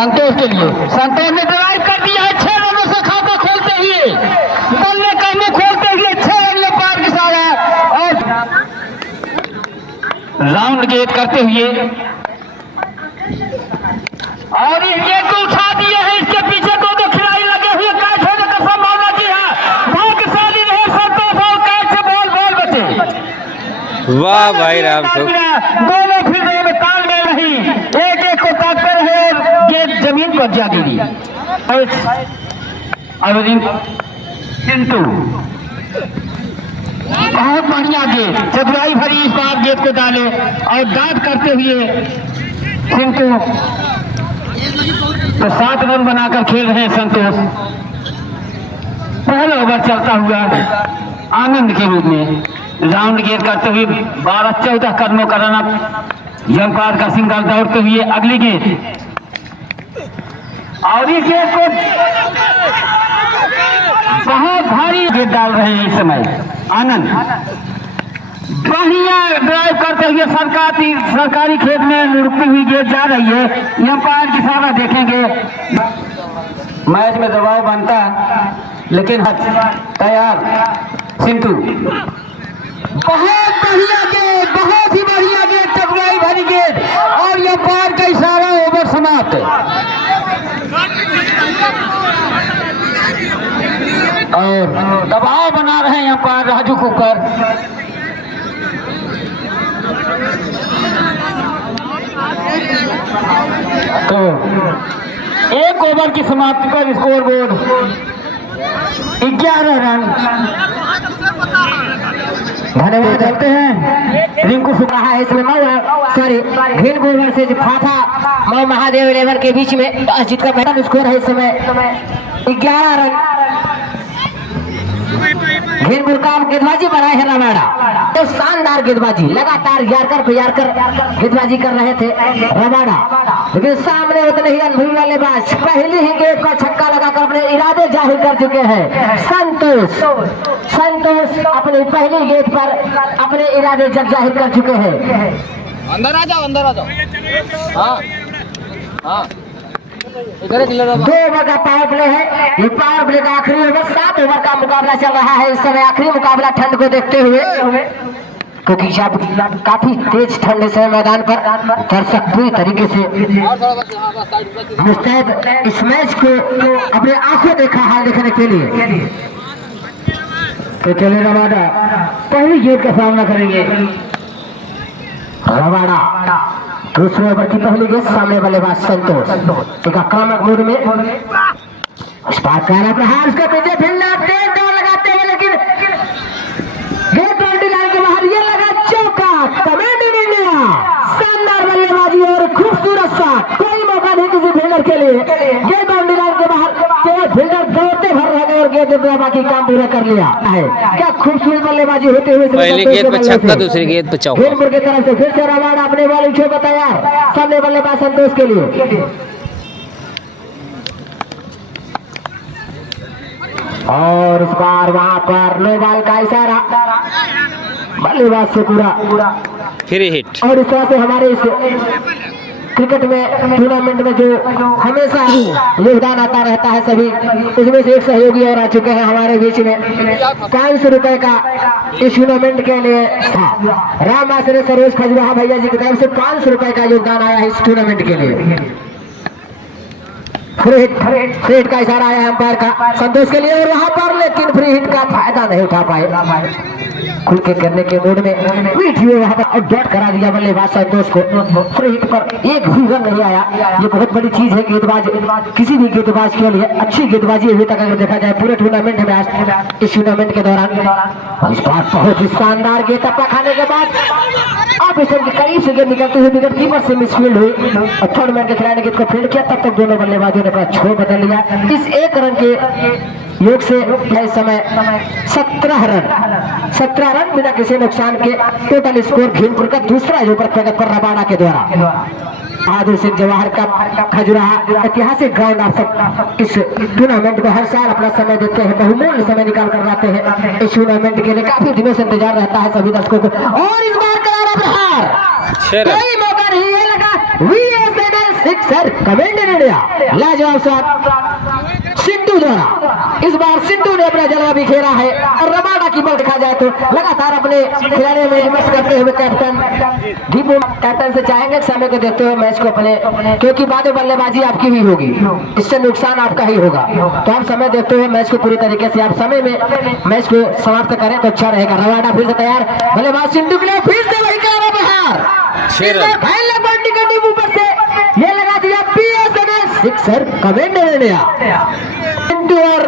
संतोष के लिए। संतोष ने ड्राइव कर दिया है 6 रनों से खाता खोलते हुए, बल्ले का मुंह खोलते हुए 6 रन में पार के सारा और राउंड गेट करते हुए और इस गेट को उठा दिए हैं। इसके पीछे दो खिलाड़ी लगे हुए, कैच होने का संभावना जी है। भाग्यशाली रहे संतोष और कैच से बॉल बचे। वाह भाई राम दोनों फील्डों में तालमेल नहीं, एक एक को ताकते रहे और गेट जमीन पर जा गिरी। अरविंद चिंटू बहुत बढ़िया गेट, चतुराई भरी इस बार गेट को डाले और दांत करते हुए चिंटू तो 7 रन बनाकर खेल रहे हैं संतोष। पहला ओवर चलता हुआ आनंद के रूप में राउंड गेट करते हुए 12-14 कदमों का रन अप। यंपायर का सिंगल दौड़ते हुए अगली गेट और इस गेट को बहुत भारी गेट डाल रहे हैं इस समय आनंद। बढ़िया ड्राइव करते हुए सरकारी खेत में रुकती हुई गेट जा रही है। यंपायर की सारा देखेंगे, मैच में दबाव बनता लेकिन तैयार सिंटू। बहुत बढ़िया गेट, बहुत ही बढ़िया गेट, चतुराई भरी गेट और यंपायर का इशारा, ओवर समाप्त। और दबाव बना रहे हैं यंपायर राजू के ऊपर। तो 1 ओवर की समाप्ति पर स्कोर बोर्ड 11 रन। धन्यवाद करते हैं रिंकू सुख रहा है इसमें भीनपुर वर्सेज फाथा मऊ महादेव 11 के बीच में जीत का बेहतर स्कोर है इस समय 11 रन। भीनपुर का गेंदबाजी बनाए है रबाड़ा, तो शानदार गेंदबाजी लगातार गुजार कर गेंदबाजी कर रहे थे रबाड़ा, लेकिन सामने उतने ही अनुभवी बल्लेबाज पहली ही गेंद का छक्का लगाकर अपने इरादे जाहिर कर चुके हैं। संतोष अपनी पहली गेंद पर अपने इरादे जाहिर कर चुके हैं। अंदर आ जाओ हाँ 2 ओवर का पावर प्ले है। ये पावर प्ले का आखिरी ओवर, 7 ओवर का मुकाबला चल रहा है इस समय। आखिरी मुकाबला ठंड को देखते हुए, क्योंकि काफी तेज ठंड से मैदान पर दर्शक पूरी तरीके से मुस्तैद इस मैच को अपने आंखों देखा हाल देखने के लिए। तो चले रबाड़ा पहली गेंद का सामना करेंगे। रबाड़ा दूसरे ओवर की पहली गेंद, सामने बल्लेबाज संतोष एक आक्रामक मूड में उस पार प्रहार, उसके पीछे फील्डर तेज दौड़ लगाते हुए, लेकिन गेंद बाउंड्री लाइन के बाहर, ये लगा चौका। कमेंट इन इंडिया, शानदार बल्लेबाजी और खूबसूरत शॉट, कोई मौका नहीं किसी फील्डर के लिए। गेंद बाउंड्री लाइन के बाहर केवल फील्डर दौड़ते भर रह गए और गेंद बाकी काम पूरा कर लिया है। क्या खूबसूरत बल्लेबाजी होते हुए पहली गेंद पर छक्का, दूसरी गेंद पर चौका। भीनपुर की तरफ से फिर से रबाड़ा अपने बॉलिंग शो को तैयार, सामने बल्लेबाज संतोष के लिए। और उस बार वहां पर नो बॉल का इशारा, बल्लेबाज से पूरा फ्री हिट। और इस तरह से हमारे इस क्रिकेट में टूर्नामेंट में जो हमेशा योगदान आता रहता है सभी, उसमें से एक सहयोगी और आ चुके हैं हमारे बीच में। 500 रुपए का इस टूर्नामेंट के लिए राम आश्रय सरोज खजुराहा भैया जी की तरफ से 500 रुपए का योगदान आया है इस टूर्नामेंट के लिए। फ्री हिट का इशारा आया अंपायर का संतोष के लिए, और वहां पर लेकिन फ्री हिट का फायदा नहीं उठा पाए। खुल के करने के मूड में वहां पर डॉट करा दिया बल्लेबाज संतोष को। फ्री हिट पर एक भी रन नहीं आया। ये बहुत बड़ी चीज है गेंदबाज, किसी भी गेंदबाज के लिए अच्छी गेंदबाजी अभी तक अगर देखा जाए पूरे टूर्नामेंट में, इस टूर्नामेंट के दौरान। इस बार बहुत ही शानदार गेंद टप्पा खाने के बाद अब इस करीब से गेंद निकलते हुए विकेट कीपर से मिसफील्ड हुई और थर्ड मैन के खिलाड़ी गेंद को फील्ड किया। तब तक दोनों बल्लेबाजों ने अपना छोर बदल लिया। इस 1 रन के योग से इस समय 17 रन बिना किसी नुकसान के टोटल स्कोर भीनपुर का दूसरा ओवर प्रगति पर रबाड़ा के द्वारा। बहादुर सिंह जवाहर का खजुराहा ऐतिहासिक ग्राउंड आप सब इस टूर्नामेंट में हर साल अपना समय देते हैं, बहुमूल्य समय निकाल कर लाते हैं इस टूर्नामेंट के लिए। काफी दिनों से इंतजार रहता है सभी दर्शकों को। और इस बार करारा प्रहार, कोई मौका नहीं है लगा, सिक्सर कमेंट इंडिया लाजवाब शॉट सिंधु द्वारा। इस बार सिंधु ने अपना जलवा बिखेरा है और रबाडा की बल देखा जाए तो लगातार अपने खिलाड़ियों में इन्वेस्ट करते हुए कैप्टन से चाहेंगे समय को देखते हुए मैच को अपने, क्योंकि बाद में बल्लेबाजी आपकी भी होगी, इससे नुकसान आपका ही होगा। तो आप समय देखते हुए मैच को पूरी तरीके से आप समय में मैच को समाप्त करें तो अच्छा रहेगा। रबाडा फिर से तैयार, बल्लेबाज सिंधु के लिए फिर से वही करा बाहर, ऊपर से ये लगा दिया सिक्सर। कमेंट इंडिया सिंधु और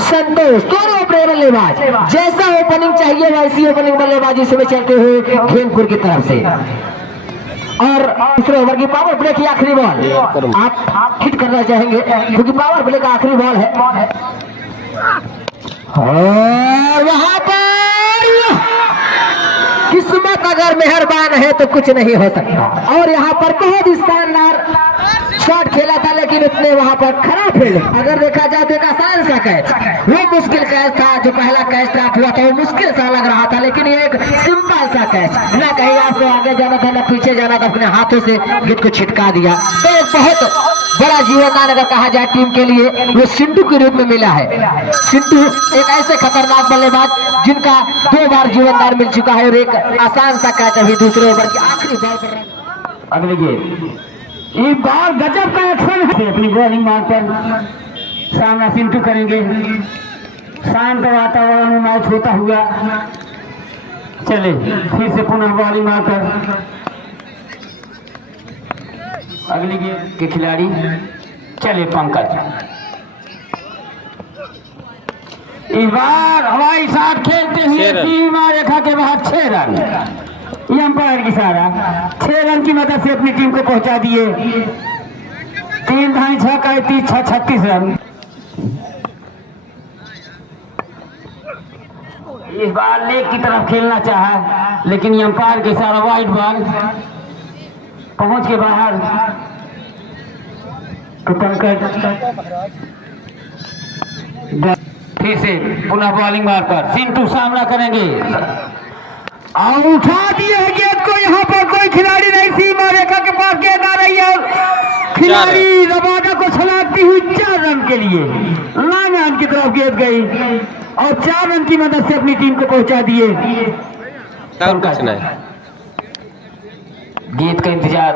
संतोष दोनों अपने बल्लेबाज, जैसा ओपनिंग चाहिए वैसी ओपनिंग बल्लेबाजी से चलते हुए खेमपुर की तरफ से। और दूसरे ओवर की पावर प्ले की आखिरी बॉल आप हिट करना चाहेंगे क्योंकि पावर प्ले का आखिरी बॉल है। और वहां पर किस्मत अगर मेहरबान है तो कुछ नहीं हो सकता। और यहाँ पर बहुत ही शानदार शॉट खेला था लेकिन उसने वहां पर खराब फील्ड। अगर देखा जाए तो एक आसान सा कैच, वो मुश्किल कैच था जो पहला कैच ड्रॉप हुआ था, वो मुश्किल सा लग रहा था लेकिन ये एक सिंपल सा कैच, ना कहीं आपको आगे जाना था ना पीछे जाना था, अपने हाथों से गेंद को छिटका दिया। तो एक बहुत बड़ा जीवनदान अगर कहा जाए टीम के लिए वो सिंधु के रूप में मिला है। सिंधु एक ऐसे खतरनाक बल्लेबाज जिनका 2 बार जीवनदान मिल चुका है और एक आसान सा कैच अभी दूसरे ओवर की आखिरी बॉल पर। अगले गेम एक बार गजब का एक्शन है, अपनी बॉलिंग मार कर सामना सिंधु करेंगे। शांत वातावरण में मैच होता हुआ चले, फिर से पुनः बॉलिंग मार कर अगले गेम के खिलाड़ी चले पंकज। इस बार हवाई शॉट खेलते हुए सीमा रेखा के बाहर 6 रन, ये अंपायर की सारा 6 रन की मदद से अपनी टीम को पहुंचा दिए। 3 ढाई 6 का 6 36 रन। इस बार लेग की तरफ खेलना चाहा लेकिन ये अंपायर के सारा वाइड बॉल पहुंच के बाहर। तो पंकज फिर से पुनः बॉलिंग मारकर सिंधु सामना करेंगे और उठा दिए है गेंद को। यहाँ पर कोई खिलाड़ी नहीं, सीमा रेखा के पास गेंद आ रही है, खिलाड़ी रबाडा को छलाती हुई 4 रन के लिए लाइन रन की तरफ गेंद गई और 4 रन की मदद से अपनी टीम को पहुंचा दिए। गेंद का इंतजार,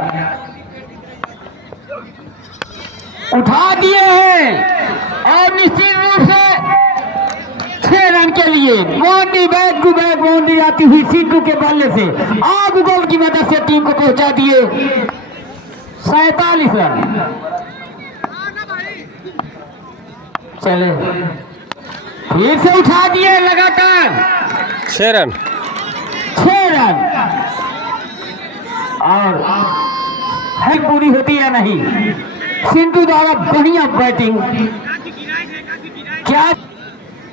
उठा दिए हैं और निश्चित रूप से 6 रन के लिए boundary, back to back boundary आती हुई सिंधु के बल्ले से आग गोल की मदद से टीम को पहुंचा दिए 47 रन। चले फिर से उठा दिए लगातार 6 रन और है पूरी होती है नहीं। सिंधु द्वारा बढ़िया बैटिंग क्या।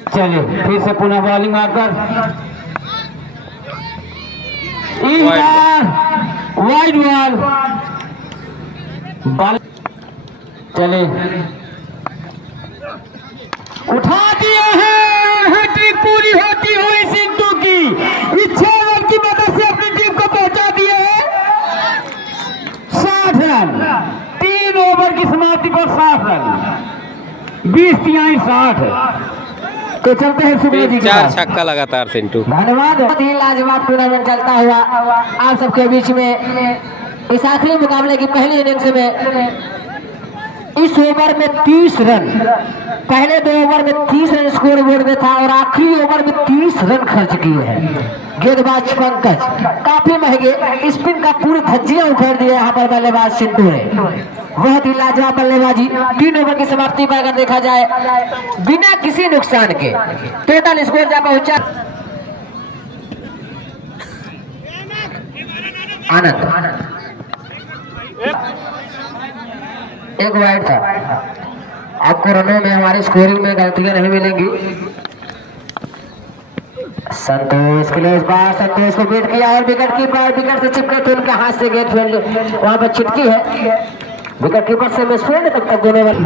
चले फिर से पुनः बॉलिंग मारकर इस बार वाइड बॉल। चले उठा दिए हैं, हैट्रिक पूरी होती हुई सिंधु की 6 रन की मदद से अपनी टीम को पहुंचा दिए हैं 60 रन। 3 ओवर की समाप्ति पर 60 रन, 20 तिहाई 60। तो चलते हैं सुबह जी 4 छक्का लगातार सिंधु। धन्यवाद। बहुत ही लाजवाब टूर्नामेंट चलता हुआ आप सबके बीच में इस आखिरी मुकाबले की पहली इनिंग्स में इस ओवर में 30 रन, पहले 2 ओवर में 30 रन स्कोर बोर्ड में था और आखिरी ओवर में 30 रन खर्च किए हैं गेंदबाज पंकज। काफी महंगे स्पिन का पूरी धज्जियां उखेड़ दिया यहाँ पर बल्लेबाज सिंधु ने। बहुत ही लाजवाब बल्लेबाजी। 3 ओवर की समाप्ति पर अगर देखा जाए बिना किसी नुकसान के टोटल स्कोर जा पहुंचा आनंद। एक वाइड था। आपको रनों में हमारी स्कोरिंग में गलतियां नहीं मिलेंगी। संतोष के लिए इस बार संतोष को बीट किया और विकेट कीपर से चिपके थे उनके हाथ से गेंद फील्ड वहां पर छिटकी है। विकेट कीपर से मैच फील्ड तक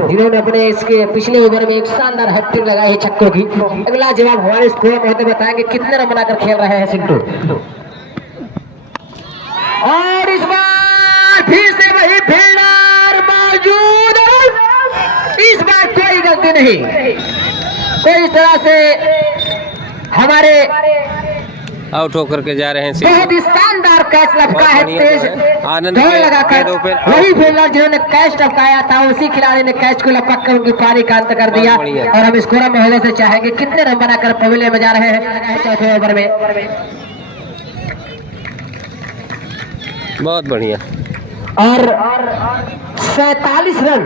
जिन्होंने अपने इसके पिछले ओवर में एक शानदार हैट्रिक लगाई है छक्कों की। अगला जवाब हमारे स्कोर में बताएंगे कितने रन बनाकर खेल रहे हैं सिंधु। और इस बार फिर से वही फील्डर मौजूद। इस बार कोई गलती नहीं, कोई तरह से हमारे आउट होकर के जा रहे हैं बहुत ही शानदार कैच लपका है, तेज आनंद दौड़ के लगाकर गेंदों पे वही फील्डर जिन्होंने कैच टपकाया था उसी खिलाड़ी ने कैच को लपक कर उनकी पारी का अंत कर दिया। बहुत बढ़िया। और हम स्कोर में होने से चाहेंगे कितने रन बनाकर पवेलियन में जा रहे हैं चौथे ओवर में। बहुत बढ़िया। और 47 रन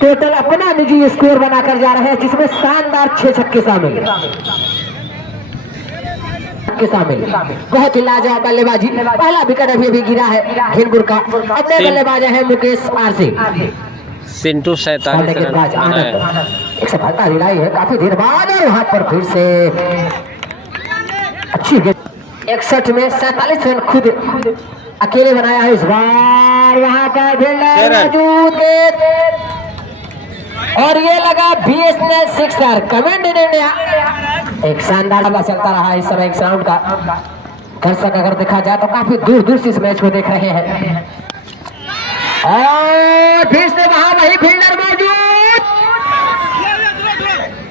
टोटल अपना निजी स्कोर बनाकर जा रहे हैं, जिसमें शानदार 6 छक्के शामिल बहुत ही लाजवाब बल्लेबाजी। पहला विकेट अभी गिरा है घेनपुर का। अपने बल्लेबाज है मुकेश आरसी। सिंटू 47 रन बनाया। एक सफलता दिलाई है काफी देर बाद, और वहां पर फिर से अच्छी गेंद। 61 में 47 रन खुद अकेले बनाया है इस बार। वहां पर फील्डर मौजूद और ये लगा बीएसएल सिक्सर। कमेंट इंडिया एक शानदार हवा चलता रहा इस समय इस राउंड का। दर्शक अगर देखा जाए तो काफी दूर दूर से इस मैच को देख रहे हैं। और फिर से वहां वही फील्डर मौजूद,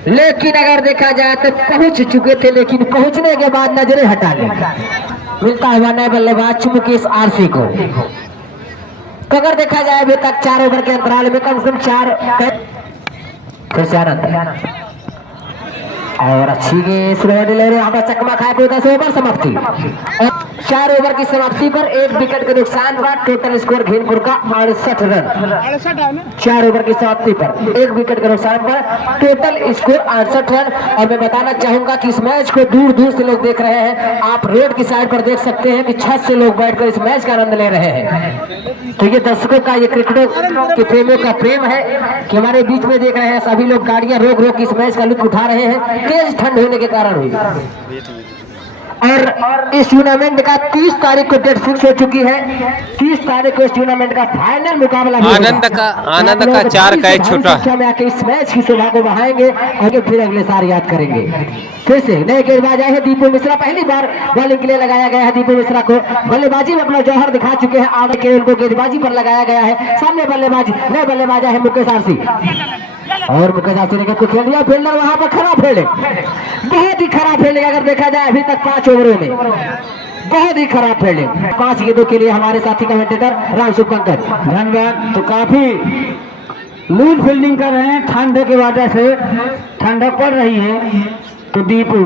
लेकिन अगर देखा जाए तो पहुंच चुके थे, लेकिन पहुंचने के बाद नजरें हटा ले मिलता हुआ नए बल्लेबाज मुकेश आरसी को। तो अगर देखा जाए अभी तक 4 ओवर के अंतराल में कम से कम 4 फिर से आनंद और अच्छी डिलीवरी यहाँ पर चकमा खाए पूरा 10 ओवर समाप्ति। और 4 ओवर की समाप्ति पर 1 विकेट के नुकसान का टोटल स्कोर घेनपुर का 68 रन। 4 ओवर की समाप्ति पर 1 विकेट के नुकसान पर टोटल स्कोर 68 रन। और मैं बताना चाहूंगा कि इस मैच को दूर दूर से लोग देख रहे हैं। आप रोड की साइड पर देख सकते हैं कि छत से लोग बैठकर इस मैच का आनंद ले रहे हैं। तो ये दर्शकों का, ये क्रिकेट के प्रेमियों का प्रेम है कि हमारे बीच में देख रहे हैं सभी लोग गाड़ियां रोक रोक इस मैच का लुत्फ उठा रहे हैं। तेज ठंड होने के कारण हुई। और इस टूर्नामेंट का 30 तारीख को डेट फिक्स हो चुकी है। 30 तारीख को इस टूर्नामेंट का फाइनल मुकाबला आनंद का 4 कैच छूटा में आके इस मैच की शोभा को बढ़ाएंगे और फिर अगले साल याद करेंगे। फिर से नए गेंदबाज आए हैं दीपू मिश्रा। पहली बार बॉलिंग के लिए लगाया गया है दीपू मिश्रा को। बल्लेबाजी में अपना जौहर दिखा चुके हैं, आगे के उनको गेंदबाजी पर लगाया गया है। सामने नए बल्लेबाज है मुकेश आरसी। और मुकेश आरसी ने कुछ खेल दिया। फील्डर वहां पर खराब फील्डिंग, बहुत ही खराब फील्डिंग। अगर देखा जाए अभी तक 5 ओवरों में बहुत ही खराब फील्डिंग। 5 गेंदों के लिए हमारे साथी कमेंटेटर रामसुख पंकज धन्यवाद। तो काफी लूज फील्डिंग कर रहे हैं, ठंड की वजह से ठंडक पड़ रही है। तो दीपू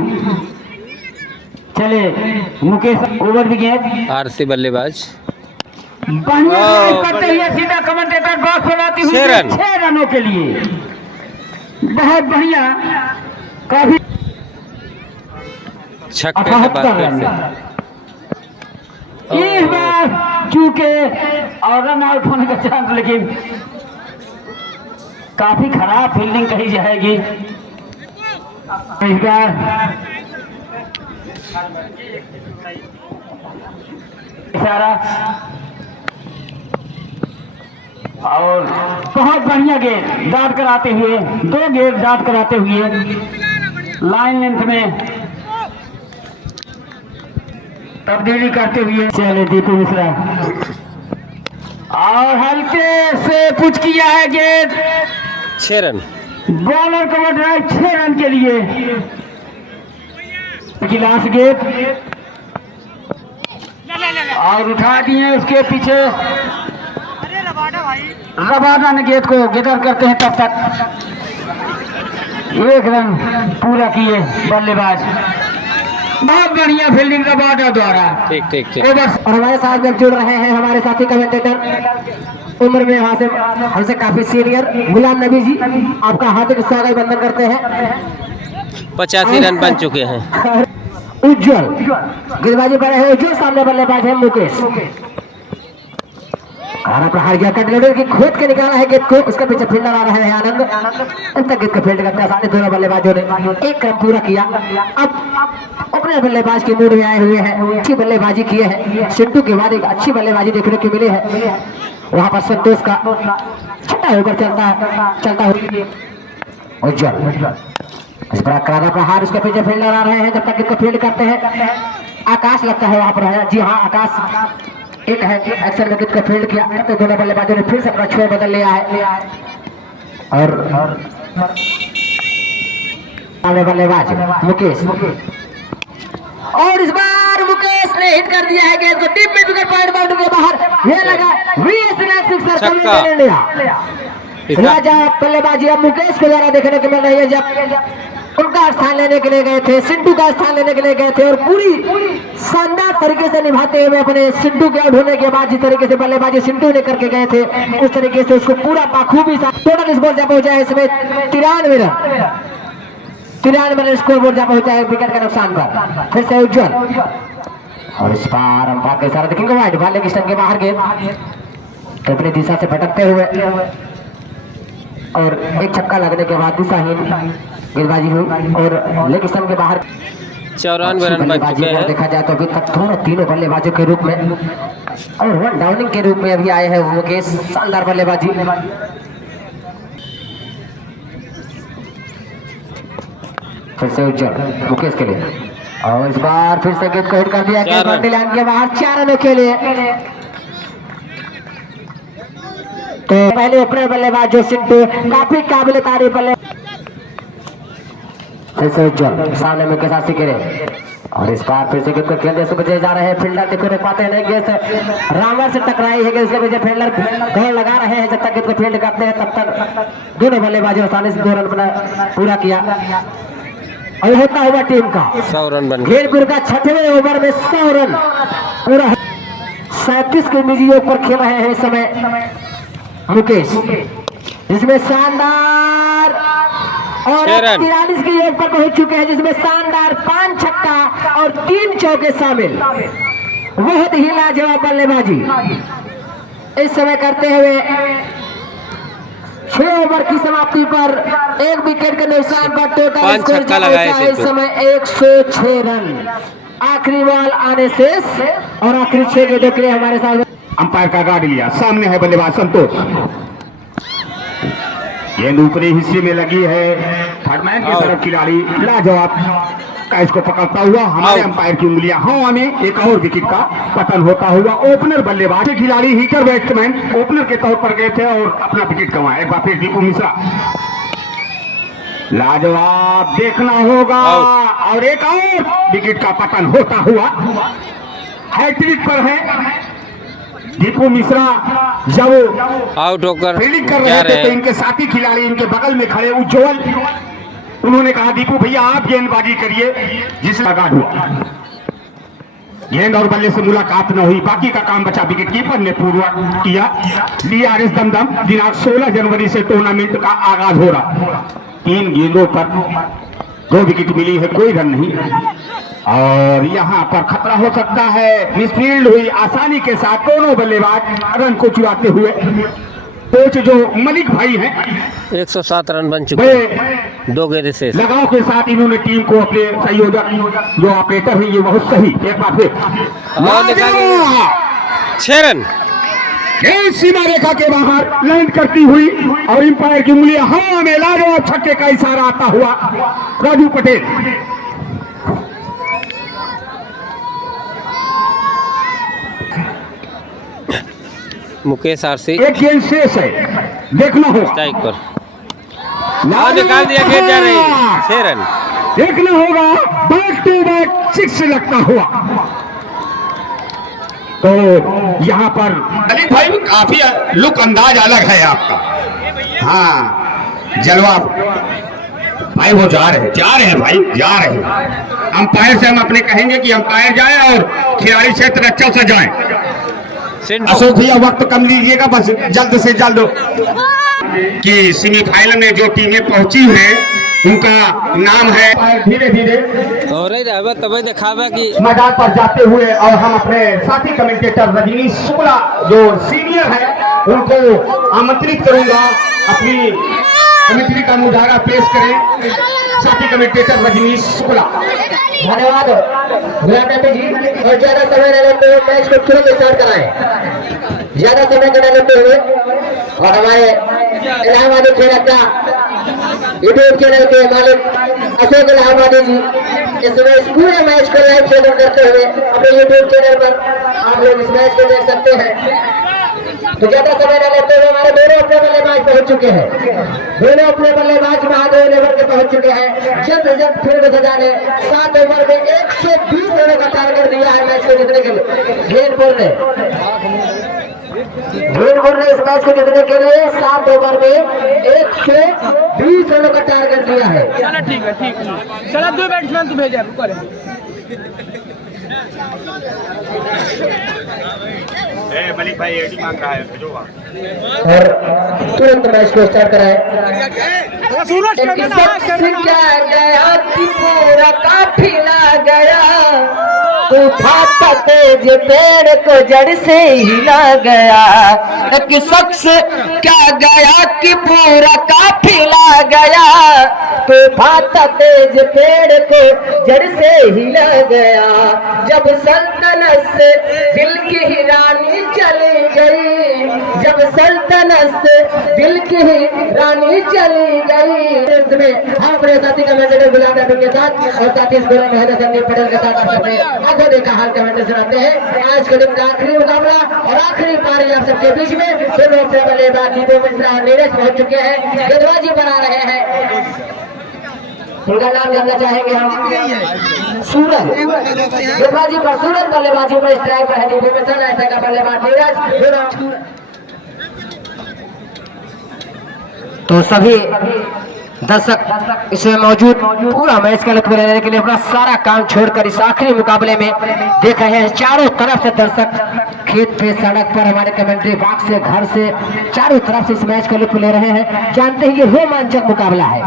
चले मुकेश ओवर दी गेंद। आरसी बल्लेबाज बढ़िया करते हुए सीधा कमेंटेटर बॉक्स बनाती हुई 6 रनों के लिए बहुत बढ़िया। काफी छक्के के बाद इस बार चूके और रन आउट होने का चांस, लेकिन काफी खराब फील्डिंग कही जाएगी इस बार। इशारा और बहुत बढ़िया गेंद डाट कराते हुए, 2 गेंद डाट कराते हुए लाइन लेंथ में तब्दीली करते हुए चले दीपू मिश्रा। और हल्के से पुच किया है गेंद। 6 run. Bowler cover drive 6 run के लिए। लास्ट गेंद और उठा दिए उसके पीछे रबाडा ने गेंद को गेदर करते हैं। तब तक 1 रन पूरा किए बल्लेबाज। बहुत बढ़िया फील्डिंग रबाडा द्वारा। ठीक। और हमारे साथ में जुड़ रहे हैं हमारे साथी कमेंटेटर उम्र में वहां से हमसे काफी सीनियर गुलाम नबी जी। आपका हार्दिक स्वागत वंदन करते हैं। 85 रन बन चुके हैं। उज्जवल गेंदबाजी पर है उज्जवल। सामने बल्लेबाज है मुकेश। प्रहार किया कटलेटर की खोद के निकाला है गेंद को। उसके पीछे फील्डर आ रहे हैं आनंद। अब तक गेंद को फील्ड करते आसानी दोनों बल्लेबाजों ने 1 रन पूरा किया। अब अपने बल्लेबाज के मूड में आए हुए हैं, अच्छी बल्लेबाजी किए हैं। सिंटू के बाद एक अच्छी बल्लेबाजी देखने को मिली है। वहां पर संतोष का छठा ओवर चलता हुआ उज्जवल इस बड़ा करारा प्रहार। उसके पीछे फील्डर आ रहे हैं। जब तक इसको फील्ड करते हैं आकाश लगता है वहां पर है। जी हाँ, आकाश एक है एक्शन विकेट को फील्ड किया तो दोनों बल्लेबाजों ने फिर से अपना छुआ बदल लिया है और बल्लेबाज मुकेश और इस बार मुकेश ने हिट कर दिया है गेंद को डीप में विकेट पॉइंट बाउंड्री के बाहर। ये लगा सिक्सर इंडिया। राजा बल्लेबाजी अब मुकेश के द्वारा देखने को मिल रही है जब उनका स्थान लेने के लिए गए थे, सिंधु का स्थान लेने के लिए गए थे और पूरी शानदार तरीके से निभाते हुए अपने सिंधु के आउट होने के बाद जिस तरीके से बल्लेबाजी सिंधु ने करके गए थे उस तरीके से उसको पूरा बाखूबी टोटल स्कोर जब पहुंचा है इसमें 93 रन स्कोर बोर्ड जब पहुंचा है विकेट के नुकसान पर। फिर से उज्जवल और इस बार अंपायर के इशारा देखेंगे वाइड बॉल लेग स्टंप के बाहर गेंद अपनी दिशा से भटकते हुए और एक छक्का लगने के बाद दिशाहीन गेंदबाजी हुई और लेग स्टंप के बाहर 94 रन बन चुके हैं। देखा जाए तो अभी तक दोनों तीनों बल्लेबाजों के रूप में और वन डाउनिंग के रूप में अभी आए हैं मुकेश। शानदार बल्लेबाजी फिर से उज्जवल मुकेश के लिए और इस बार फिर से गेंद को हिट कर दिया बाउंड्री लाइन के बाहर 4 रनों के लिए। तो पहले अपने बल्लेबाज जो सिंधु काफी काबिल तारीफ बल्लेबाज फिर से उज्जवल सामने में कैसा सीखे और इस बार फिर से गेंद को खेलने से बचे जा रहे हैं। फील्डर देखो नहीं पाते नहीं, गेंद रामर से टकराई है इसके वजह फील्डर दौड़ लगा रहे हैं। जब तक गेंद को फील्ड करते हैं तब तक दोनों बल्लेबाजों आसानी से 2 रन पूरा किया और होता हुआ टीम का 100 रन बन खेलपुर का 6वें ओवर में 100 रन पूरा 37 के निजी पर खेल रहे हैं इस समय मुकेश, जिसमें शानदार और 43 के योग पर पहुंच चुके हैं, जिसमें शानदार 5 छक्का और 3 चौके शामिल। बहुत ही लाजवाब बल्लेबाजी इस समय करते हुए 6 ओवर की समाप्ति पर 1 विकेट के नुकसान पर टोटल स्कोर इस समय 106 रन। आखिरी बॉल आने से और आखिरी 6 गेंदों के लिए हमारे साथ अंपायर का गाड़ी लिया। सामने है बल्लेबाज संतोष, गेंद ऊपरी हिस्से में लगी है। थर्डमैन की तरफ खिलाड़ी लाजवाब कैच को पकड़ता हुआ हमारे अंपायर की उंगलियां हवा में एक और विकेट का पतन होता हुआ। ओपनर बल्लेबाज खिलाड़ी हीटर बैट्समैन ओपनर के तौर पर गए थे और अपना विकेट गंवाया। एक बार फिर दीपू मिश्रा लाजवाब देखना होगा और एक और विकेट का पतन होता हुआ। हैट्रिक पर है दीपू मिश्रा। जब आउट होकर फील्डिंग कर रहे थे तो इनके साथी खिलाड़ी इनके बगल में खड़े उज्जवल, उन्होंने कहा दीपू भैया आप गेंदबाजी करिए, जिस लगा हुआ गेंद और बल्ले से मुलाकात न हुई। बाकी का काम बचा विकेट कीपर ने पूरा किया। DRS दमदम दिनांक 16 जनवरी से टूर्नामेंट का आगाज हो रहा। 3 गेंदों पर 2 विकेट मिली है, कोई रन नहीं और यहाँ पर खतरा हो सकता है। मिसफील्ड हुई आसानी के साथ दोनों बल्लेबाज रन को चुराते हुए। कोच जो मलिक भाई हैं 107 रन बन चुके हैं, 2 गेंद से लगाव के साथ इन्होंने टीम को अपने संयोजक जो ऑपरेटर है ये बहुत सही। एक बार फिर 6 रन सीमा रेखा के बाहर लैंड करती हुई और अंपायर की उंगलियां हवा में लाजवाब छक्के का इशारा आता हुआ। राजू पटेल मुकेश आरसी एक गेंद शेष है, देखना होगा स्ट्राइक पर निकाल दिया, खेल जा रही है 6 रन। देखना होगा बैक टू बैक 6 लगता हुआ। तो यहाँ पर अली भाई काफी लुक अंदाज अलग है आपका। हाँ जलवा भाई वो जा रहे हैं भाई जा रहे हैं। अंपायर से हम अपने कहेंगे कि अंपायर जाए और खिलाड़ी क्षेत्र अच्छा से जाए। अशोक भैया वक्त कम लीजिएगा, बस जल्द से जल्द कि सेमीफाइनल में जो टीमें पहुंची हैं उनका नाम है। धीरे धीरे तब दिखावा कि मैदान पर जाते हुए और हम अपने साथी कमेंटेटर रजनीश शुक्ला जो सीनियर है उनको आमंत्रित करूंगा अपनी कमेंट्री का मुजाहरा पेश करें। साथी कमेंटेटर रजनीश शुक्ला। धन्यवाद जी और ज्यादा समय न लेते हुए मैच को तुरंत स्टार्ट कराएं। ज्यादा समय न लेते हुए और हमारे इलाहाबादी खेल यूट्यूब चैनल के मालिक अशोक इलाहाबादी जी इस पूरे मैच को लाइव शेयर करते हुए अपने YouTube चैनल पर आप लोग इस मैच को देख सकते हैं। तो ज्यादा समय न लेते हुए हमारे दोनों अपने बल्लेबाज पहुंच चुके हैं। दोनों अपने बल्लेबाज महादेव लेवल के पहुंच चुके हैं। जल्द से जल्द फील्ड सजा ने 7 ओवर में 120 रनों का टारगेट दिया है मैच को जीतने के लिए। घेनपुर ने इस मैच को जीतने के लिए 7 ओवर में 120 रनों का टारगेट दिया है। चलो ठीक है, ठीक है। चलो 2 बैट्समैन तो भेजा मलिक भाई एडी मांग रहा है जो और तुरंत मैच को स्टार्ट कराए। गया कि पूरा काफिला गया, तूफान तेज पेड़ को जड़ से हिला गया। एक शख्स क्या गया कि पूरा काफिला गया, तूफान तेज पेड़ को जड़ से हिला गया। जब सल्तनत से दिल की रानी चली गई, जब सल्तनत से दिल की रानी चली गई। हम अपने साथी कमेंटेटर गुलाम नबी के साथ और साथी स्कोर महेंद्र संदीप पटेल के साथ अपने आगे देखा हाल कमेंटेटर सुनाते हैं। आज के दिन का आखिरी मुकाबला और आखिरी पारी आप सबके बीच में दोनों अपने बल्लेबाज दीपू मिश्रा और नीरज पहुंच चुके हैं, गेंदबाजी बना रहे हैं। उनका नाम जानना चाहेंगे हम। सूरज गेंदबाजी पर, सूरज बल्लेबाजी पर स्ट्राइक पर है। दीपू मिश्रा ऐसा का बल्लेबाज नीरज। तो सभी दर्शक इसमें मौजूद पूरा मैच का लुत्फ लेने के लिए अपना सारा काम छोड़कर इस आखिरी मुकाबले में देख रहे हैं। चारों तरफ से दर्शक खेत पे, सड़क पर, हमारे कमेंट्री बॉक्स से, घर से, चारों तरफ से इस मैच का लुत्फ ले रहे हैं। जानते हैं ये रोमांचक मुकाबला है,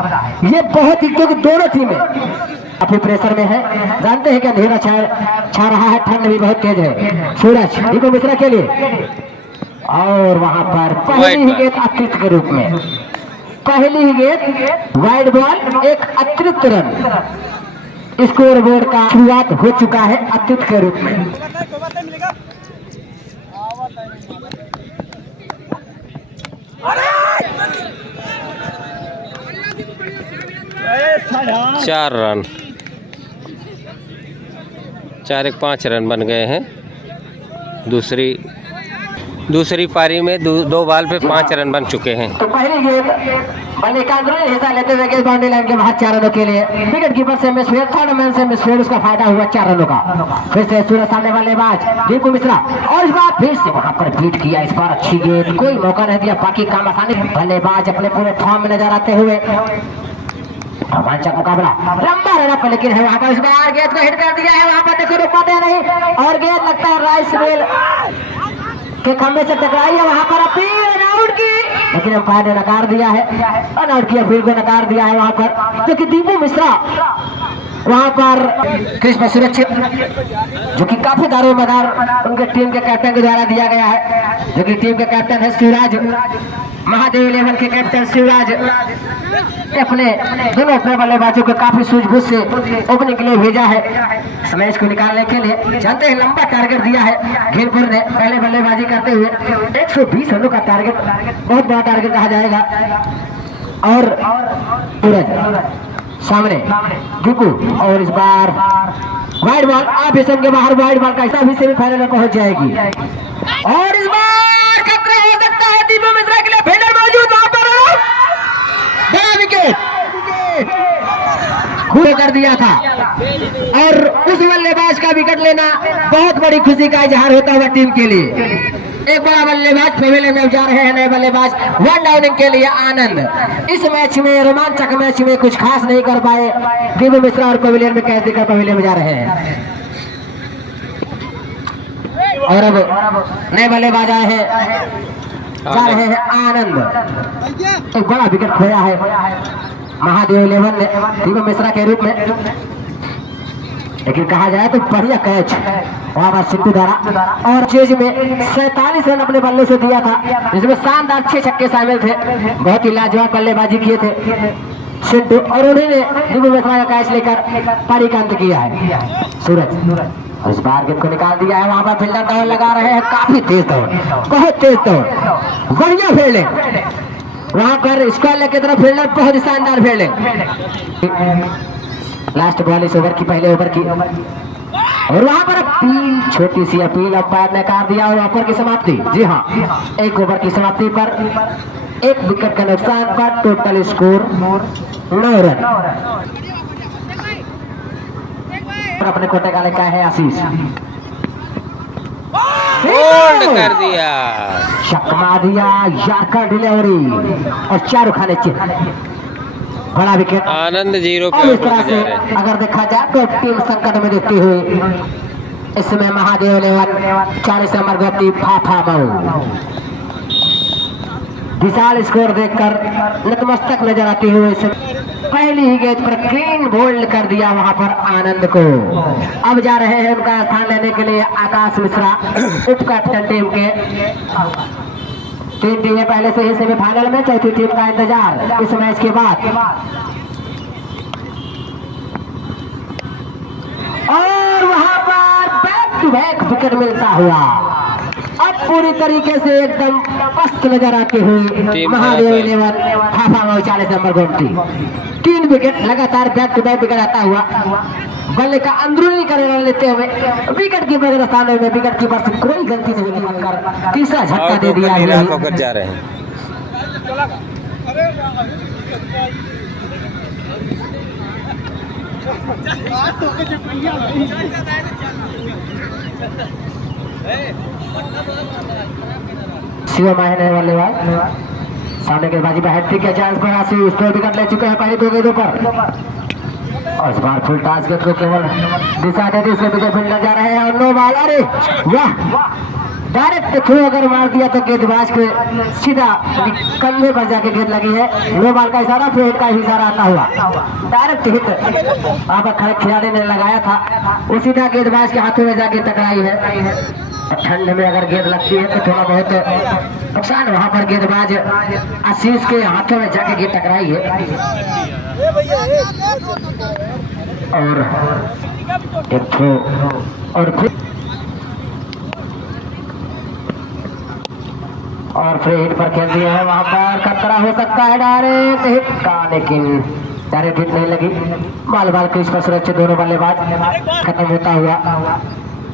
ये बहुत ही, क्योंकि दोनों टीमें काफी प्रेशर में है। जानते हैं कि अंधेरा छा रहा है, ठंड भी बहुत तेज है। सूरज दीपू मिश्रा के लिए, और वहां पर पहली ही गेंद अतिरिक्त के रूप में, पहली ही गेंद वाइड बॉल, एक अतिरिक्त रन स्कोर बोर्ड का शुरुआत हो चुका है अतिरिक्त के रूप में। चार रन, 4 एक 5 रन बन गए हैं। दूसरी पारी में 2 बॉल पे 5 रन बन चुके हैं। तो पहली गेंद बल्ले का हिस्सा लेते हुए गेंद बाउंड्री लाइन के बाहर 4 रनों के लिए। विकेट कीपर से मिसफेयर, थर्ड मैन से मिसफेयर, उसका फायदा हुआ 4 रनों का। फिर से सूरज सामने बल्लेबाज दीपू मिश्रा, और इस बार फिर से वहां पर बीट किया। इस बार अच्छी गेंद, कोई मौका नहीं दिया, बाकी काम आसानी। बल्लेबाज अपने पूरे फॉर्म में नजर आते हुए। रोमांचक मुकाबला, लंबा रन अप, लेकिन है वहां पर इस बार गेंद को हिट कर दिया है। वहां पर देखो रुक पाते नहीं, और गेंद लगता है राइस रेल के खंभे से टकराई है। वहां पर अपील रनआउट की, लेकिन अंपायर ने नकार दिया है। रनआउट की अपील को नकार दिया है वहां पर, क्योंकि दीपू मिश्रा वहां पर कृष्ण सुरक्षित, जो कि काफी दारोमदार उनके टीम के कैप्टन के द्वारा दिया गया है, जो कि टीम के कैप्टन है शिवराज, महादेव इलेवन के कैप्टन शिवराज अपने दोनों अपने बल्लेबाजों को काफी सूझबूझ से ओपनिंग के लिए भेजा है मैच को निकालने के लिए। जानते हैं लंबा टारगेट दिया है घेनपुर ने पहले बल्लेबाजी करते हुए। 120 रनों का टारगेट, बहुत बड़ा टारगेट कहा जाएगा। और सूरज सामने दीपू, और इस बार वाइड बॉल, आप हिस्से के बाहर वाइड बॉल का हिस्सा भी सेमीफाइनल में पहुंच जाएगी। और इस बार खतरा हो सकता है दीपू मिश्रा के लिए, फील्डर मौजूद वहां पर, बड़ा विकेट खुद कर दिया था। और उस बल्लेबाज का विकेट लेना बहुत बड़ी खुशी का इजहार होता हुआ टीम के लिए। एक बड़ा बल्लेबाज पवेलियन में जा रहे हैं, नए बल्लेबाज 1 डाउनिंग के लिए आनंद। इस मैच में, रोमांचक मैच में कुछ खास नहीं कर पाए दीपू मिश्रा, और पवेलियन में कैच देकर पवेलियन में जा रहे हैं। और अब नए बल्लेबाज आए हैं, जा रहे हैं आनंद। एक बड़ा विकेट खोया है महादेव इलेवन ने दीपू मिश्रा के रूप में, लेकिन कहा जाए तो बढ़िया कैच वहां पर सिद्धू द्वारा। और चेज में 47 रन अपने बल्ले से दिया था, जिसमें शानदार 6 छक्के शामिल थे। बहुत ही लाजवाब बल्लेबाजी किए थे सिद्धू, और उन्होंने दीपू मिश्रा का कैच लेकर पारी का अंत किया है सूरज। और इस बार गेंद को निकाल दिया है, वहां पर फील्डर दौड़ लगा रहे हैं, काफी तेज दौड़, बहुत तेज दौड़, बढ़िया फील्डिंग वहां पर। स्क्वायर लेग की तरफ फील्डर बहुत ही शानदार फील्डिंग। लास्ट बॉल इस ओवर की, पहले ओवर की। और वहां पर अपील, छोटी सी अपील अंपायर ने कर दिया और ओवर की समाप्ति। जी हाँ, एक ओवर की समाप्ति पर 1 विकेट का नुकसान पर टोटल स्कोर 9 रन। अपने कोटे का लेकर है आशीष, होल्ड कर दिया, चकमा दिया, यार्कर डिलीवरी और चारों खाने बड़ा विकेट। आनंद 0 और पे इस तरह से अगर देखा जाए तो टीम संकट में देखते हुए इसमें महादेव 40 नंबर गोपी फाफा मऊ विशाल स्कोर देखकर नतमस्तक नजर आते हुए पहली ही गेंद पर क्लीन बोल्ड कर दिया वहां पर आनंद को। अब जा रहे हैं उनका स्थान लेने के लिए आकाश मिश्रा, उप कैप्टन टीम के। 3 टीमें पहले से ही सेमीफाइनल में, चौथी टीम का इंतजार इस मैच के बाद। और वहां पर बैक टू बैक विकेट मिलता हुआ अब पूरी तरीके से एकदम पस्त नजर आते हुए महादेव 40 नंबर गोमती 3 विकेट लगातार बैक टू बैक विकेट आता हुआ बल्ले का अंदरूनी रन लेते हुए विकेट कीपर के स्थान में विकेट कीपर से कोई गलती नहीं निकालकर तीसरा झटका दे दिया है। जा रहे हैं। शिव मायने वाले सामने के बाजी पर हैट्रिक के चांस पर आशीष 2 विकेट ले चुके हैं पहले 2 गेंदों पर। और इस बार फुल टॉस गेंद को केवल दिशा देते हुए विकेट फील्डर जा रहे हैं और 9 बॉल। अरे वाह, डायरेक्ट थ्रो अगर मार दिया तो गेंदबाज के सीधा कंधे पर जाके गेंद लगी है। 9 बॉल का इशारा, फिर का इशारा आता हुआ डायरेक्ट हिट वहां पर खड़े खिलाड़ी ने लगाया था, वो सीधा गेंदबाज के हाथों में जाके टकराई है। ठंड में अगर गेंद लगती है तो थोड़ा बहुत नुकसान वहां पर गेंदबाज आशीष के हाथों में जाके गेंद टकराई है। और एक थ्रो और फ्री हिट पर खेल दिया है। वहां पर खतरा हो सकता है डायरेक्ट हिट का, लेकिन डायरेक्ट हिट नहीं लगी। बाल बाल क्रीज पर सुरक्षित दोनों बल्लेबाज खत्म होता हुआ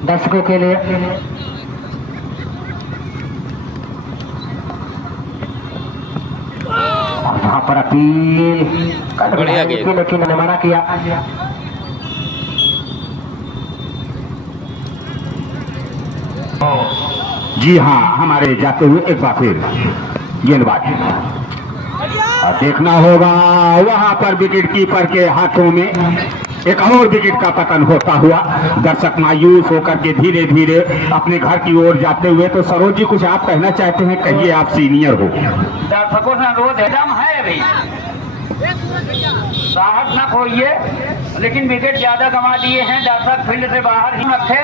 दर्शकों के लिए। और वहां पर अपील लेकिन उन्होंने मना किया। जी हाँ, हमारे जाते हुए एक बार फिर गेंदबाज और देखना होगा वहां पर विकेट कीपर के हाथों में एक और विकेट का पतन होता हुआ। दर्शक मायूस होकर के धीरे धीरे अपने घर की ओर जाते हुए। तो सरोज जी, कुछ आप कहना चाहते हैं? कहिए, आप सीनियर हो। दर्शकों से अनुरोध एकदम है अभी साहस न खोइए, लेकिन विकेट ज्यादा गंवा दिए हैं। दर्शक फील्ड से बाहर ही रखे,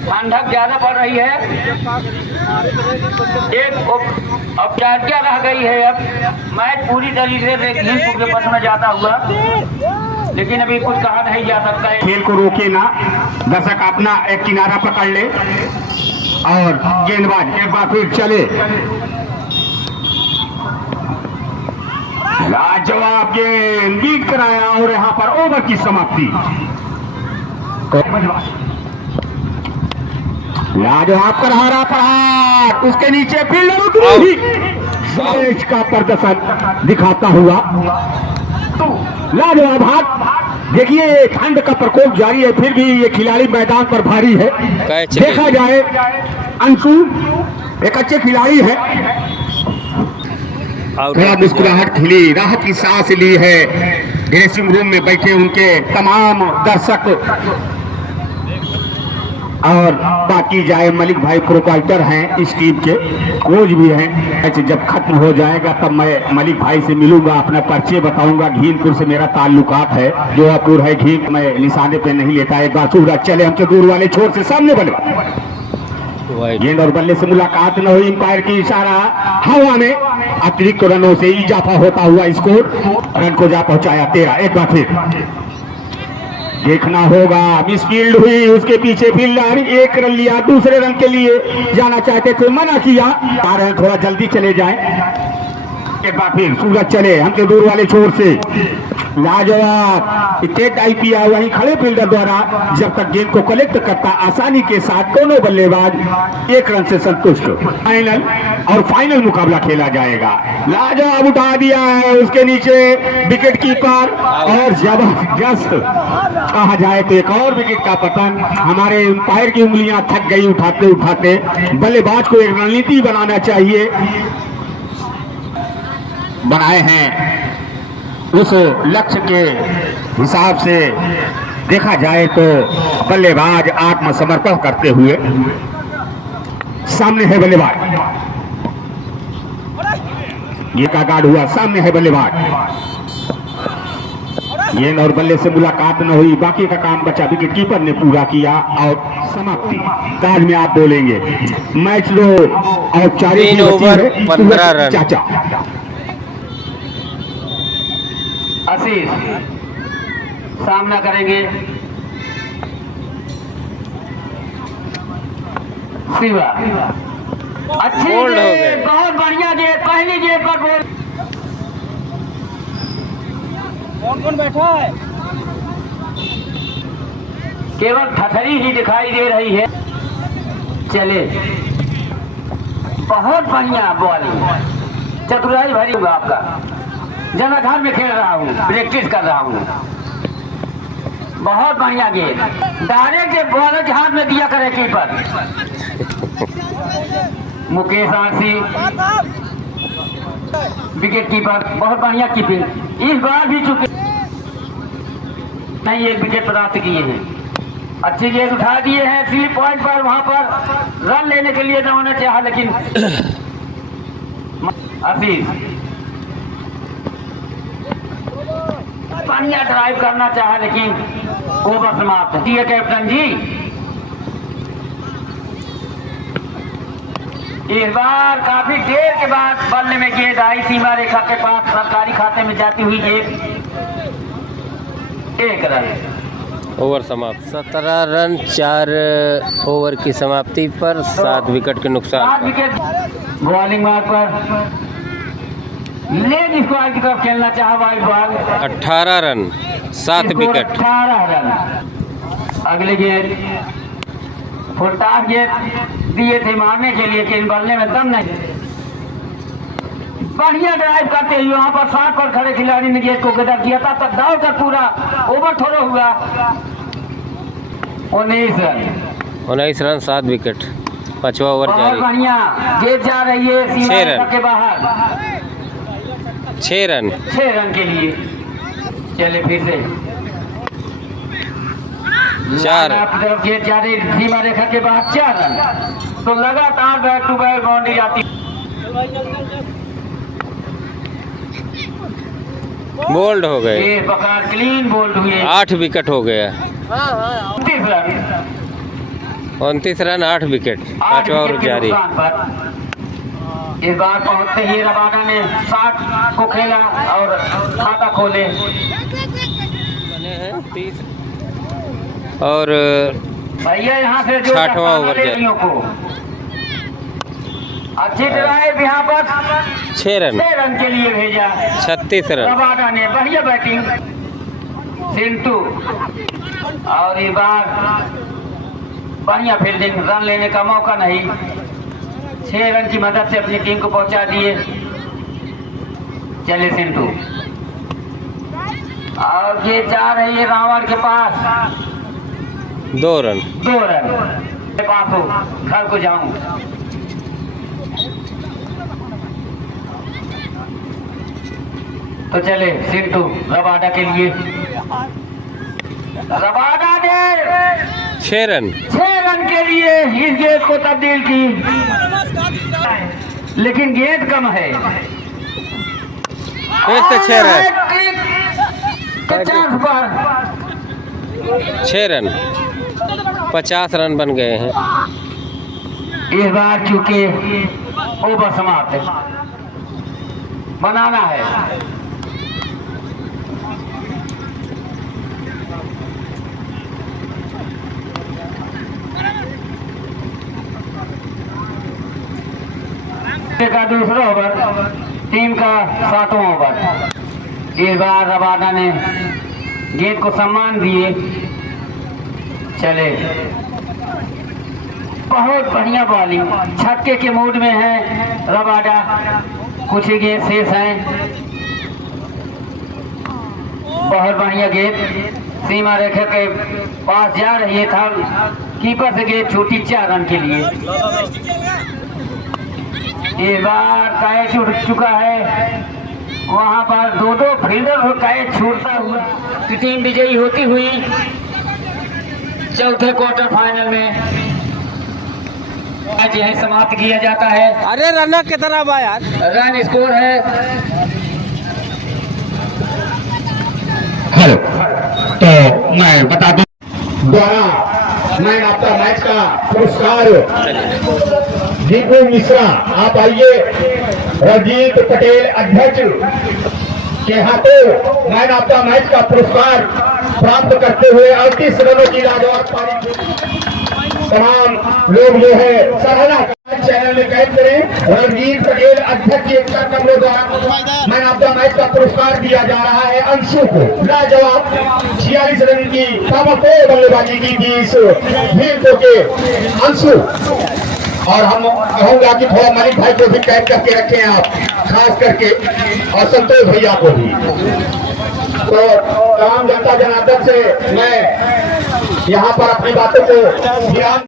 ठंडक ज्यादा पड़ रही है। एक औपचारिकता रह गई है। अब मैच पूरी तरीके से के पथ में जाता हुआ, लेकिन अभी कुछ कहा नहीं जा सकता है। खेल को रोके ना, दर्शक अपना एक किनारा पकड़ ले और गेंदबाज एक बार फिर चले। लाजवाब गेंद बीट कराया और यहाँ पर ओवर की समाप्ति। लाजवाब करहारा प्रहार, उसके नीचे फील्डर का प्रदर्शन दिखाता हुआ लाजवाब हाथ। देखिए, ठंड का प्रकोप जारी है, फिर भी ये खिलाड़ी मैदान पर भारी है। देखा जाए, अंशु एक अच्छे खिलाड़ी है। थोड़ा मुस्कुराहट खिली, राहत की सांस ली है ड्रेसिंग रूम में बैठे उनके तमाम दर्शक। और बाकी जाए मलिक भाई प्रोप्राइटर हैं इस टीम के, कोच भी हैं। जब खत्म हो जाएगा तब मैं मलिक भाई से मिलूंगा, अपना परिचय बताऊंगा। घीनपुर से मेरा ताल्लुकात है, जोहापुर है घीन, मैं निशाने पे नहीं लेता। एक बार सूरज चले हमसे दूर वाले छोर से सामने बने, गेंद और बल्ले से मुलाकात न हुई। अंपायर की इशारा, हवा में अतिरिक्त रनों से इजाफा होता हुआ स्कोर रन को जा पहुंचाया 13। एक बार फिर देखना होगा, मिसफील्ड हुई, उसके पीछे फील्डर 1 रन लिया, दूसरे रन के लिए जाना चाहते थे, मना किया। आ रहे हैं, थोड़ा जल्दी चले जाएं। के बाद फिर सूरज चले हमसे दूर वाले छोर से लाजवाब तेज आईपीआ वहीं खड़े फील्डर द्वारा जब तक गेंद को कलेक्ट करता आसानी के साथ दोनों बल्लेबाज 1 रन से संतुष्ट। फाइनल और फाइनल मुकाबला खेला जाएगा। लाजवाब उठा दिया है उसके नीचे विकेट कीपर और जबरदस्त कहा जाए तो एक और विकेट का पतन। हमारे अंपायर की उंगलियां थक गई उठाते उठाते। बल्लेबाज को एक रणनीति बनाना चाहिए। बनाए हैं उस लक्ष्य के हिसाब से देखा जाए तो बल्लेबाज आत्मसमर्पण करते हुए सामने है बल्लेबाज। ये का गार्ड हुआ, सामने है बल्लेबाज। गेंद और बल्ले से मुलाकात न हुई, बाकी का काम बचा। विकेट कीपर ने पूरा किया और समाप्ति। ताज में आप बोलेंगे मैच लो और 4 ओवर 15 रन। चाचा आशीष सामना करेंगे शिवा। अच्छी बोल्ड हो गेंद, गए। बहुत बढ़िया गेंद, पहली गेंद पर गोल। कौन बैठा है? केवल ठठरी ही दिखाई दे रही है। चले, बहुत बढ़िया बॉलिंग, चतुराई भरी हुआ आपका। जनाधार में खेल रहा हूँ, प्रैक्टिस कर रहा हूँ। बहुत बढ़िया गेंद, डायरेक्ट बॉलर के हाथ में दिया करे keeper. Mukesh RC wicket keeper, बहुत बढ़िया कीपिंग। इस बार भी चुके नहीं, 1 विकेट प्राप्त किए हैं। अच्छी गेंद उठा दिए हैं 3 पॉइंट पर। वहां पर रन लेने के लिए दौड़ना चाहा, लेकिन आशीष बढ़िया ड्राइव करना चाहा, लेकिन ओवर समाप्त है। कैप्टन जी, इस बार काफी देर के बाद बल्ले में गेंद आई सीमा रेखा के पास, सरकारी खाते में जाती हुई गेंद। 1 रन। ओवर समाप्त। 17 रन 4 ओवर की समाप्ति पर 7 विकेट के 7 नुकसान। विकेट। बॉलिंग मार्क पर लेग स्क्वायर की तरफ खेलना चाहा, wide ball. 18 run 7 wicket. 18 run. अगले गेंद फुलटास गेंद दिए थे मारने के लिए, लेकिन बल्ले में दम नहीं। बढ़िया ड्राइव करते हुए वहां पर 60 पर खड़े खिलाड़ी ने गेंद को गदर किया था, तब दौड़ कर पूरा ओवर थोड़ा हुआ। 19 रन। 19 run 7 wicket. 5वां ओवर बहुत जारी। बढ़िया गेंद जा रही है सीमा 6 रेखा रन। के बाहर। 6 रन। 6 रन के लिए। चले फिर से 4 तरफ गेंद जा रही सीमा रेखा के बाद 4 रन। तो लगातार बैक टू बैक बाउंड्री आती। बोल्ड हो गए। ये पकड़ क्लीन बोल्ड हुए। 8 विकेट हो गया। 29 रन। 29 run 8 wicket. 8 5वां ओवर विकेट के जारी। नुकसान पर इस बार पहुंचते ही रबाडा ने 60 को खेला और खाता खोले। और भैया यहाँ से जो 60वां ओवर खिलाड़ियों को अच्छी ड्राइव यहाँ पर 6 रन 6 रन के लिए भेजा 36 रन। रबाडा ने। बढ़िया बैटिंग सिंटू, और इस बार बढ़िया फील्डिंग, रन लेने का मौका नहीं। 6 रन की मदद से अपनी टीम को पहुंचा दिए। चले सिंटू, और ये जा रही है रावण के पास। 2 रन। 2 रन के पास हो, घर को जाऊं। तो चले सिंटू रबाडा के लिए। रबाडा ने 6 रन। 6 रन के लिए इस गेंद को तब्दील की, लेकिन गेंद कम है। फिर से 6 रन। 50 पर 6 रन 50 रन बन गए हैं। इस बार चूंकि ओवर समाप्त है, बनाना है। का दूसरा ओवर टीम का 7वां ओवर। इस बार रबाडा ने गेंद को सम्मान दिए, चले बहुत बढ़िया बॉलिंग, छक्के के मूड में है रबाडा। कुछ ही गेंद शेष हैं, बहुत बढ़िया गेंद सीमा रेखा के पास जा रही है, था कीपर से गेंद छूटी 4 रन के लिए। इस बार कैच उठ चुका है, वहां पर 2-2 फील्डर को कैच छूटता हुआ कि टीम विजयी होती हुई चौथे क्वार्टर फाइनल में आज यह समाप्त किया जाता है। अरे रन कितना बा यार? रन स्कोर है हेलो, तो मैं बता दूं द्वारा मैन ऑफ द मैच का पुरस्कार दीपू मिश्रा, आप आइए, रजीत पटेल अध्यक्ष के हाथों मैन ऑफ द मैच का पुरस्कार प्राप्त करते हुए 38 रनों की लाजवाब पारी तमाम लोग जो है सराहना चैनल में कैद करें। रजीत पटेल अध्यक्ष के कमरों द्वारा मैन ऑफ द मैच का पुरस्कार दिया जा रहा है अंशु को। लाजवाब 46 रन की ताबड़तोड़ बल्लेबाजी की थी इस भीड़ के अंशु। और हम कहूंगा कि थोड़ा मलिक भाई को भी कैद करके रखें आप, खास करके, और संतोष भैया को भी। तो तमाम जनता जनार्दन से मैं यहाँ पर अपनी बातों को ध्यान